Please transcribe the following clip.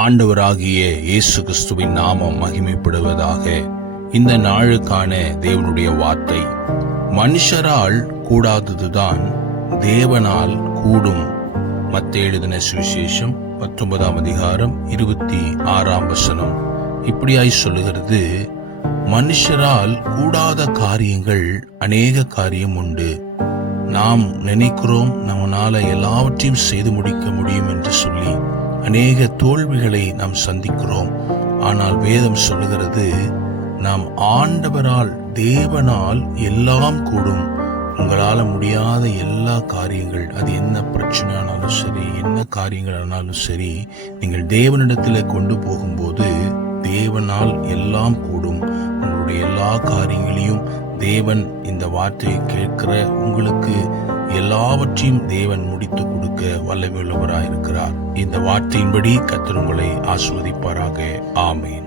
ஆண்டவராகிய இயேசு கிறிஸ்துவின் நாமம் மகிமைப்படுவதாக. இந்த நாளுக்கான தேவனுடைய வார்த்தை, மனுஷரால் கூடாததுதான் தேவனால் கூடும். மத்தேயு எழுதின சுவிசேஷம் 19ஆம் அதிகாரம் 26ஆம் வசனம் இப்படியாய் சொல்லுகிறது, மனுஷரால் கூடாத காரியங்கள் அநேக காரியம் உண்டு. நாம் நினைக்கிறோம் நம்மளால எல்லாவற்றையும் செய்து முடிக்க முடியும் என்று சொல்லி அநேக தோல்விகளை நாம் சந்திக்கிறோம். ஆனால் வேதம் சொல்லுகிறது, நாம் ஆண்டவரால் தேவனால் எல்லாம் கூடும். உங்களால முடியாத எல்லா காரியங்கள், அது என்ன பிரச்சனையானாலும் சரி, என்ன காரியங்கள் ஆனாலும் சரி, நீங்கள் தேவனிடத்தில் கொண்டு போகும்போது தேவனால் எல்லாம் கூடும். உங்களுடைய எல்லா காரியங்களையும் தேவன், இந்த வார்த்தையை கேட்கிற உங்களுக்கு எல்லாவற்றையும் தேவன் முடித்து கொடுக்க வல்லமையுள்ளவராயிருக்கிறார். இந்த வார்த்தையின்படி கர்த்தர் உங்களை ஆசீர்வதிப்பாராக. ஆமென்.